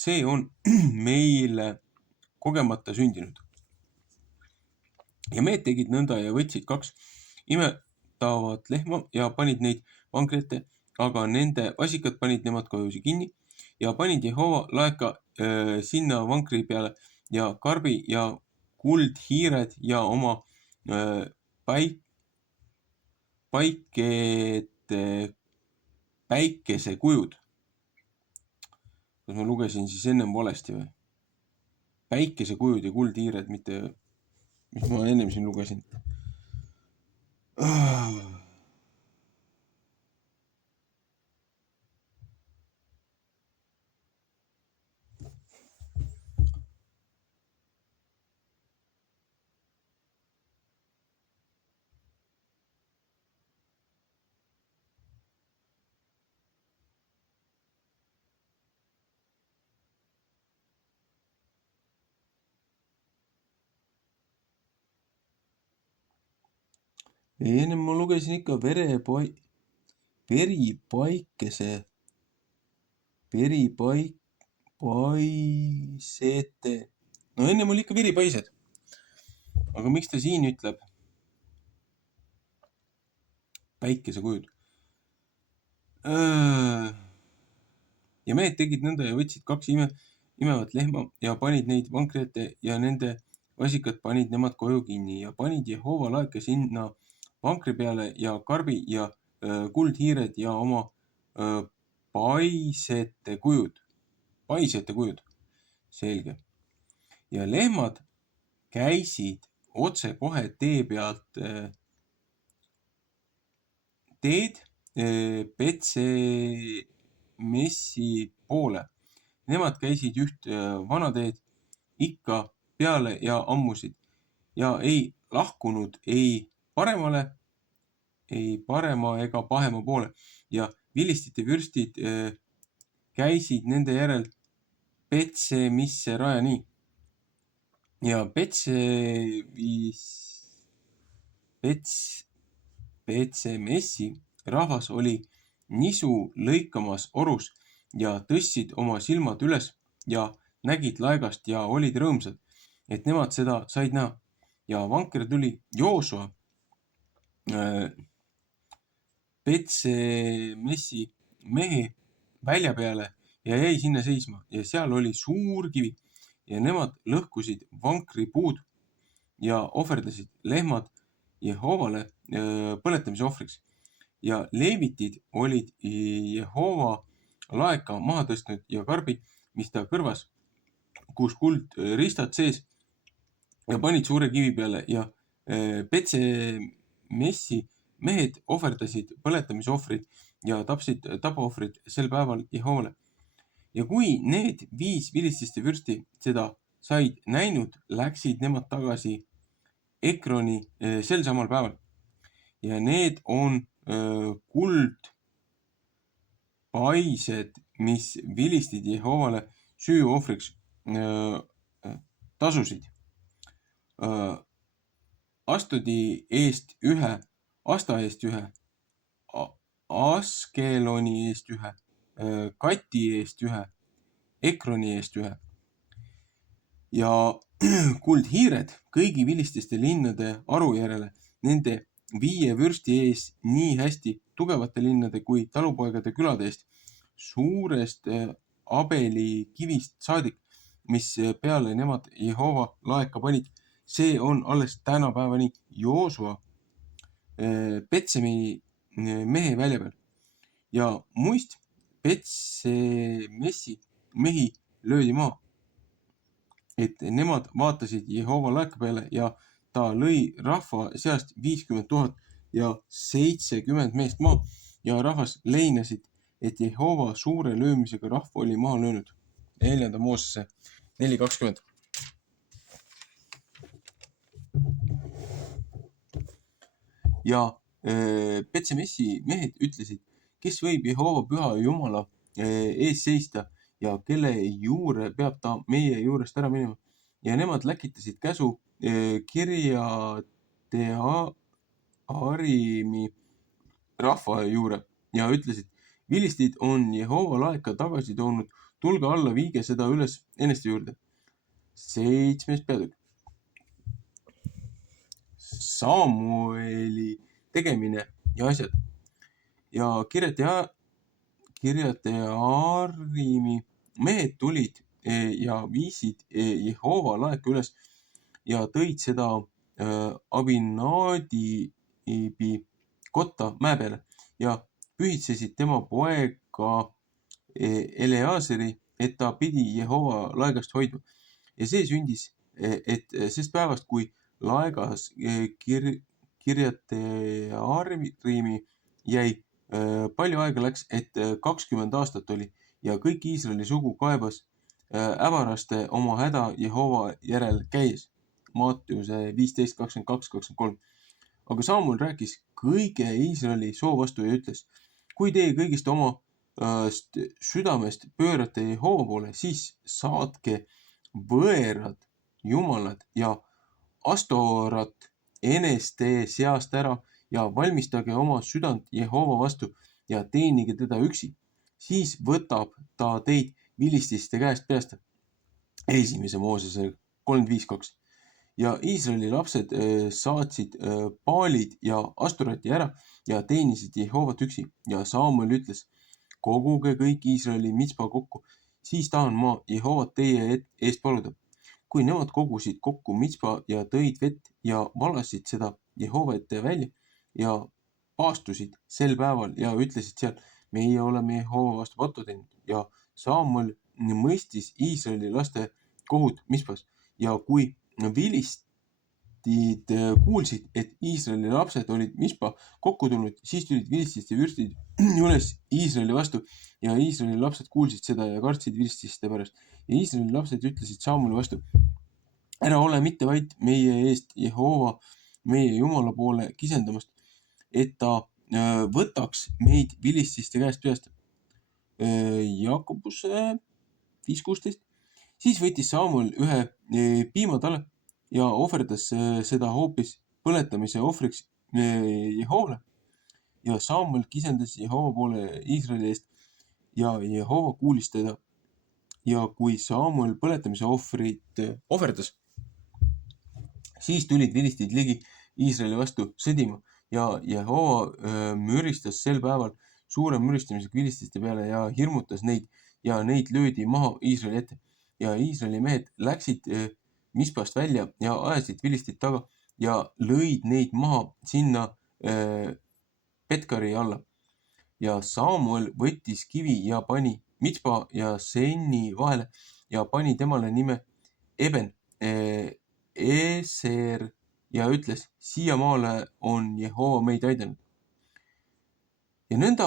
see on meile kogemata sündinud. Ja mehed tegid nõnda ja võtsid 2 imetavat lehma ja panid neid vankri ette, aga nende vasikad panid nemad kojusi kinni ja panid Jehova laeka sinna vankri peale ja karbi ja kuldhiired ja oma päikesekujud. Kas ma lugesin siis ennem valesti või? Päikesekujud ja kuldhiired, mitte mis ma ennem siin lugesin. Ennem ma lugesin ikka veripaikese paisete. No ennem oli ikka viripaised. Aga miks ta siin ütleb päikesekujud? Ja mehed tegid nõnda ja võtsid 2 imevat lehma ja panid neid vankri ette ja nende vasikad panid nemad koju kinni ja panid Jehova laeka sinna vankri peale ja karbi ja kuldhiired ja oma paisete kujud. Selge. Ja lehmad käisid otse kohe tee pealt teed Petsemessi poole. Nemad käisid üht vanateed ikka peale ja ammusid ja ei lahkunud ei parema ega pahema poole ja vilistite vürstid käisid nende järel Petsemisse rajani. Ja Petsemessi rahvas oli nisu lõikamas orus ja tõstsid oma silmad üles ja nägid laegast ja olid rõõmsad, et nemad seda said näha. Ja vanker tuli Joosua Petsemessi mehe välja peale ja jäi sinna seisma ja seal oli suur kivi ja nemad lõhkusid vankri puud ja ohverdasid lehmad Jehovale põletamise ohvriks. Ja leevitid olid Jehova laeka maha tõstnud ja karbi, mis ta kõrvas, kus kuldristad sees ja panid suure kivi peale ja Petsemessi mehed ohverdasid põletamise ohvrid ja tapsid tapaohvrid sel päeval Jehovale. Ja kui need 5 vilististe vürsti seda said näinud, läksid nemad tagasi Ekroni sel samal päeval. Ja need on kuldpaised, mis vilistid Jehovale süüohvriks tasusid. Astudi eest ühe, Asta eest ühe, Askeloni eest ühe, Kati eest ühe, Ekroni eest ühe. Ja kuldhiired kõigi vilististe linnade aru järele nende 5 vürsti ees nii hästi tugevate linnade kui talupoegade külade eest suurest Abeli kivist saadik, mis peale nemad Jehova laeka panid. See on alles tänapäevani Joosua Petsemi mehe välja peal. Ja muist Petsemessi mehi löödi maa, et nemad vaatasid Jehova laeka peale ja ta lõi rahva seast 50 000 ja 70 meest maa ja rahvas leinasid, et Jehova suure löömisega rahva oli maha löönud. 4. Moosese 4:20. Ja Petsemessi mehed ütlesid, kes võib Jehova püha Jumala ees seista ja kelle juure peab ta meie juurest ära minema. Ja nemad läkitasid käsu Kirjatearimi rahva juure ja ütlesid, vilistid on Jehova laeka tagasi toonud, tulge alla, viige seda üles eneste juurde. 7. peatükk. Samueli tegemine ja asjad. Ja Kirjatearimi mehed tulid ja viisid Jehova laeka üles ja tõid seda Abinadibi kotta mäe peale ja pühitsesid tema poega Eleaseri, et ta pidi Jehova laegast hoidma. Ja see sündis, et sest päevast, kui laegas Kirjatearimi jäi, palju aega läks, et 20 aastat oli ja kõik Iisraeli sugu kaebas ävaraste oma häda Jehova järel käies. Mattiuse 15:22-23. Aga Samuel rääkis kõige Iisraeli soo vastu ja ütles, kui teie kõigist oma südamest pöörate Jehova poole, siis saatke võõrad jumalad ja Astorat eneste seast ära ja valmistage oma südant Jehova vastu ja teenige teda üksi. Siis võtab ta teid vilististe käest päästa. Esimese Moosese 35.2. Ja Iisraeli lapsed saatsid Baalid ja Asturati ära ja teenisid Jehovat üksi. Ja Saamuel ütles, koguge kõik Iisraeli Mitspa kokku, siis tahan ma Jehovat teie eest paluda. Kui nemad kogusid kokku Mitspa ja tõid vett ja valasid seda Jehova ette välja ja paastusid sel päeval ja ütlesid seal, meie oleme Jehova vastu pattu teinud. Ja Saamuel mõistis Iisraeli laste kohut Mitspas ja kui vilistid kuulsid, et Iisraeli lapsed olid Mitspa kokku tulnud, siis tulid vilististe vürstid üles Iisraeli vastu ja Iisraeli lapsed kuulsid seda ja kartsid vilististe pärast. Ja Iisraeli lapsed ütlesid Saamueli vastu, ära ole mitte vaid meie eest Jehova, meie Jumala poole kisendamast, et ta võtaks meid vilististe käest peast. Jakobuse 5.16. Siis võttis Saamuel ühe piimatalle ja ohverdas seda hoopis põletamise ohvriks Jehovale. Ja Saamuel kisendas Jehova poole Iisraeli eest ja Jehova kuulis teda. Ja kui Saamuel põletamise ohvrit ohverdas, siis tulid vilistid ligi Iisraeli vastu sõdima ja Jehova müristas sel päeval suure müristamisega vilististe peale ja hirmutas neid ja neid löödi maha Iisraeli ette. Ja Iisraeli mehed läksid Mispast välja ja ajasid vilistid taga ja lõid neid maha sinna Petkari alla. Ja Saamuel võttis kivi ja pani Mitspa ja Senni vahele ja pani temale nime Eben Eser ja ütles, siiamaale on Jehova meid aidanud. Ja nõnda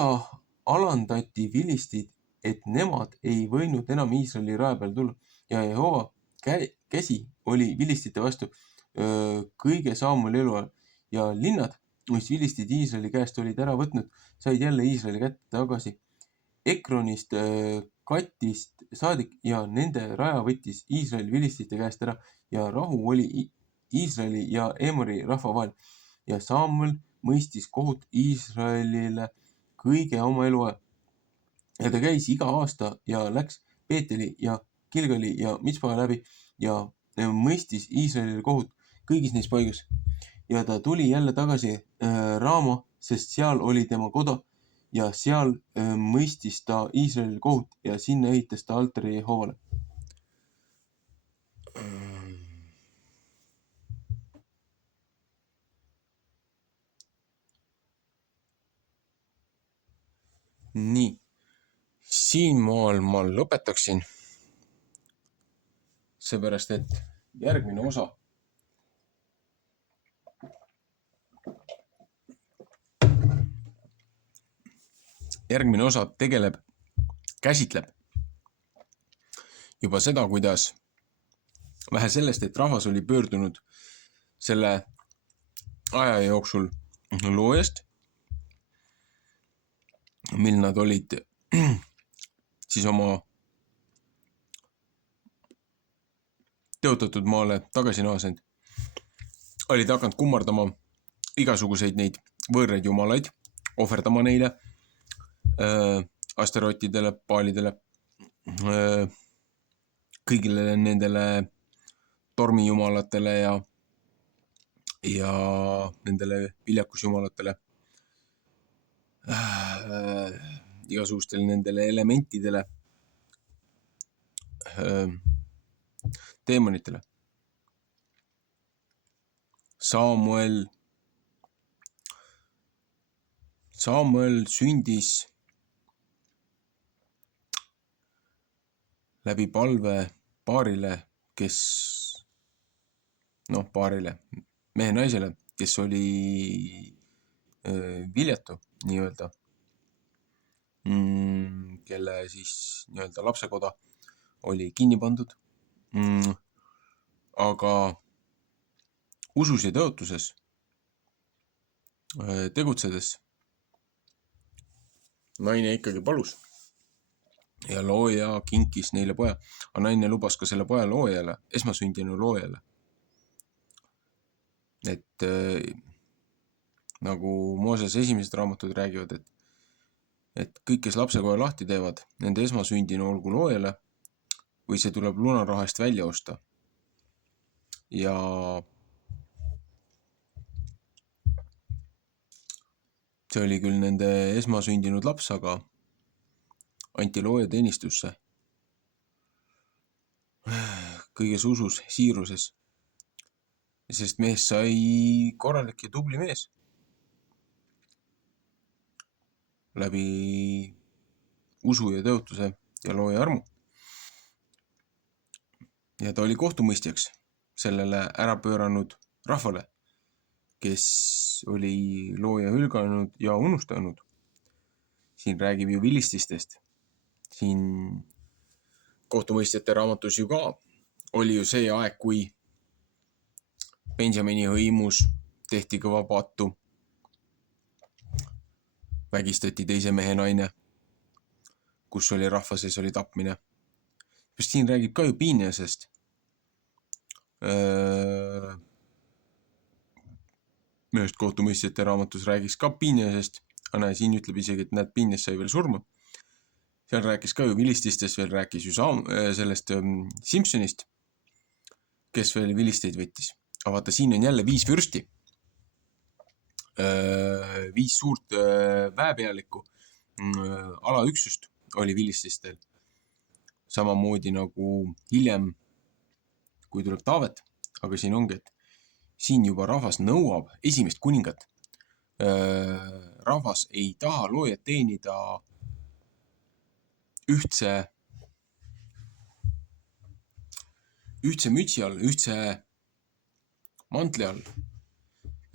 alandati vilistid, et nemad ei võinud enam Iisraeli raja peal tulla ja Jehova käsi oli vilistite vastu kõige Saamueli eluajal ja linnad, mis vilistid Iisraeli käest olid ära võtnud, said jälle Iisraeli kätte tagasi. Ekronist Katist saadik ja nende raja võttis Iisraeli vilistite käest ära ja rahu oli Iisraeli ja Emori rahva vahel. Ja Saamuel mõistis kohut Iisraelile kõige oma eluajal. Ja ta käis iga aasta ja läks Peeteli ja Gilgali ja Mitspa läbi ja mõistis Iisraelile kohut kõigis neis paigus. Ja ta tuli jälle tagasi Raama, sest seal oli tema koda ja seal mõistis ta Iisraelile kohut ja sinna ehitas ta altari Jehovale. Nii, siinmaal ma lõpetaksin, seepärast et järgmine osa käsitleb juba seda, kuidas vähe sellest, et rahvas oli pöördunud selle aja jooksul loojast, mil nad olid siis oma tõotatud maale tagasi naasnud, olid hakanud kummardama igasuguseid neid võõraid jumalaid, ohverdama neile, asterootidele, paalidele, kõigile nendele tormijumalatele ja nendele viljakusjumalatele, igasugustele nendele elementidele, teemonitele. Saamuel sündis läbi palve paarile, mehe-naisele, kes oli viljatu nii-öelda, kelle siis nii-öelda lapsekoda oli kinni pandud, aga usus ja tõotuses tegutsedes naine ikkagi palus ja looja kinkis neile poja, aga naine lubas ka selle poja loojale, esmasündinu loojale. Et nagu Mooses esimesed raamatud räägivad, et kõik, kes lapsekoja lahti teevad, nende esmasündinu olgu loojale või see tuleb lunaraha eest välja osta. Ja see oli küll nende esmasündinud laps, aga anti looja teenistusse kõiges usus, siiruses. Sest mees sai korralik ja tubli mees. Läbi usu ja tõotuse ja looja armu. Ja ta oli kohtumõistjaks sellele ära pööranud rahvale, kes oli looja hülganud ja unustanud. Siin räägib ju vilististest. Siin kohtumõistjate raamatus ju ka oli ju see aeg, kui Benjamini hõimus tehti kõva pattu. Vägistati teise mehe naine, kus oli rahva sees oli tapmine. Siin räägib ka ju Piineasest. Mõnest kohtumõistjate raamatus räägiks ka Piineasest. Aga siin ütleb isegi, et näed, Piines sai veel surma. Seal rääkis ka ju vilististest, veel rääkis ju sellest Simpsonist, kes veel vilisteid võttis. Aga vaata, siin on jälle 5 vürsti. 5 suurt väepealikku alaüksust oli vilististel. Samamoodi nagu hiljem, kui tuleb Taavet. Aga siin ongi, et siin juba rahvas nõuab esimest kuningat. Rahvas ei taha loojat teenida ühtse mütsi all, ühtse mantli all.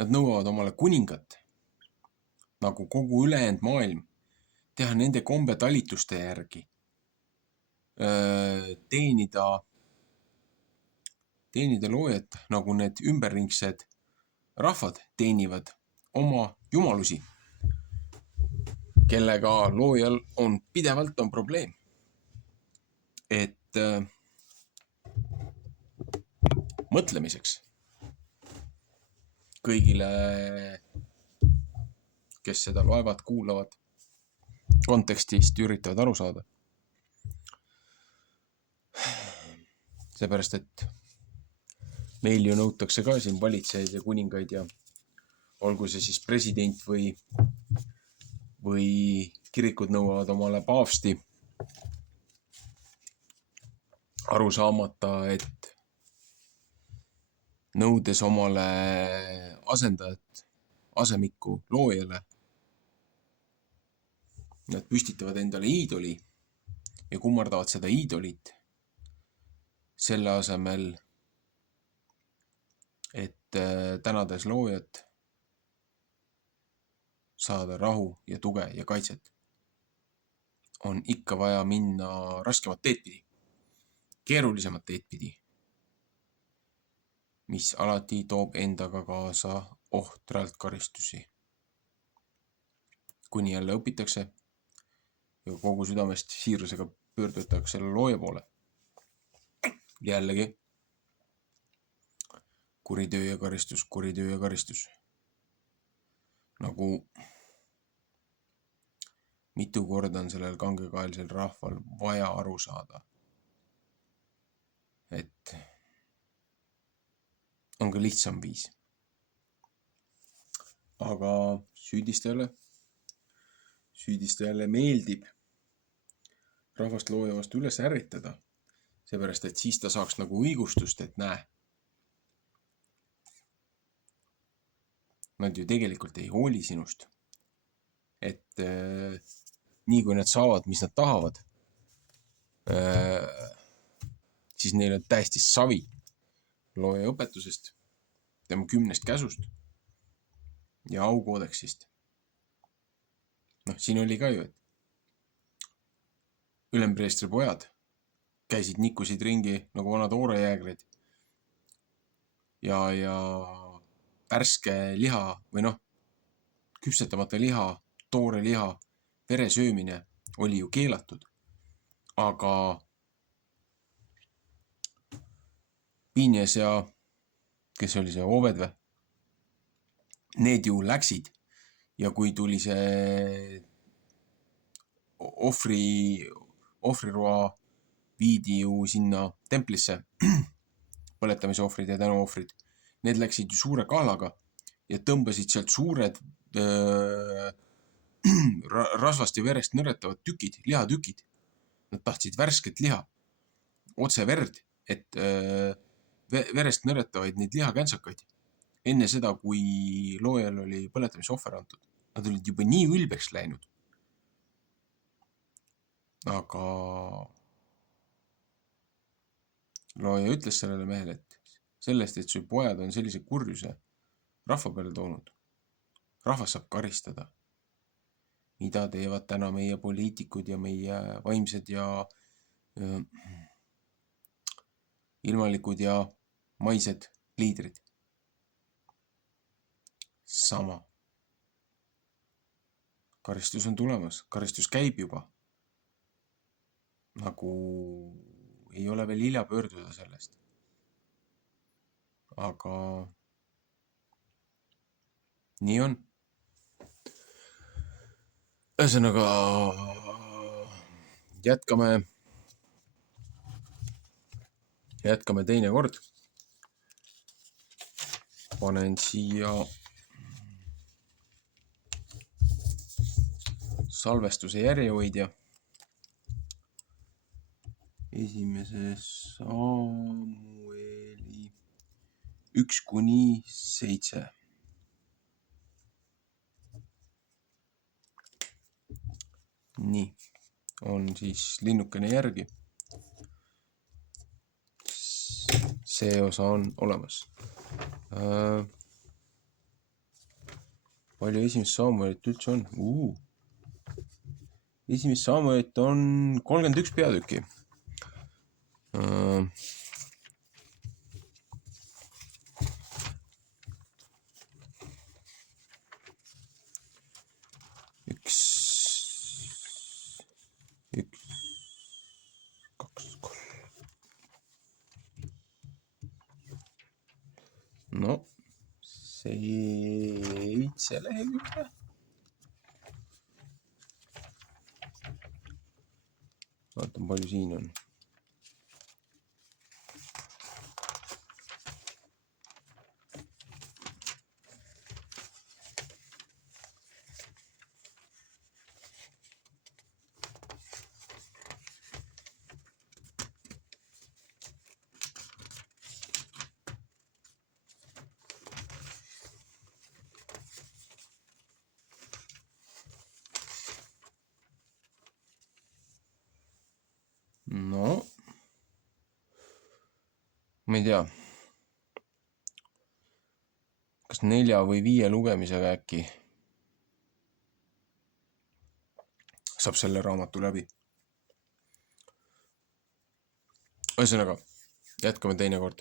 Nad nõuavad omale kuningat, nagu kogu ülejäänud maailm, teha nende kombetalituste järgi, teenida loojat, nagu need ümberringsed rahvad teenivad oma jumalusi, kellega loojal on pidevalt probleem. Et mõtlemiseks kõigile, kes seda loevad, kuulavad, kontekstist üritavad aru saada. Seepärast, et meil ju nõutakse ka siin valitsejaid ja kuningaid ja olgu see siis president või kirikud nõuavad omale paavsti, aru saamata, et nõudes omale asendajat, asemikku loojale, nad püstitavad endale iidoli ja kummardavad seda iidolit selle asemel, et tänades loojat saada rahu ja tuge ja kaitset, on ikka vaja minna raskemat teed pidi, keerulisemat teed pidi, mis alati toob endaga kaasa ohtralt karistusi. Kuni jälle õpitakse ja kogu südamest siirusega pöördutakse selle looja poole. Jällegi kuritöö ja karistus, kuritöö ja karistus. Nagu mitu korda on sellel kangekaelsel rahval vaja aru saada, et on ka lihtsam viis. Aga süüdistajale meeldib rahvast looja vastu üles ärritada, seepärast, et siis ta saaks nagu õigustust, et näe, nad ju tegelikult ei hooli sinust. Et nii kui nad saavad, mis nad tahavad, siis neil on täiesti savi looja õpetusest, tema 10 käsust ja aukoodeksist. Siin oli ka ju, et ülempreestri pojad käisid, nikkusid ringi nagu vanad oorejäägrid ja värske liha või küpsetamata liha, toore liha, vere söömine oli ju keelatud. Aga Piinias ja kes oli see Oved või? Need ju läksid ja kui tuli see ohvriroa viidi ju sinna templisse, põletamisohvrid ja tänuohvrid. Need läksid ju suure kahlaga ja tõmbasid sealt suured rasvast ja verest nõretavad tükid, lihatükid. Nad tahtsid värsket liha, otse verd, et verest nõretavaid neid lihakänsakaid. Enne seda, kui loojal oli põletamisohver antud. Nad olid juba nii ülbeks läinud. Aga looja ütles sellele mehele, et sellest, et su pojad on sellise kurjuse rahva peale toonud, rahvas saab karistada. Mida teevad täna meie poliitikud ja meie vaimsed ja ilmalikud ja maised liidrid? Sama. Karistus on tulemas, karistus käib juba. Nagu ei ole veel hilja pöörduda sellest. Aga nii on. Ühesõnaga, jätkame teine kord. Panen siia salvestuse järjehoidja. Esimese Samueli 1-7. Nii, on siis linnukene järgi. See osa on olemas. Palju esimest Samuelit üldse on? Esimest Samuelit on 31 peatükki. Üks, kaks, kolm. No, 7 lehekülge. Vaatan, palju siin on. No, ma ei tea, kas 4 või 5 lugemisega äkki saab selle raamatu läbi. Ühesõnaga, jätkame teine kord.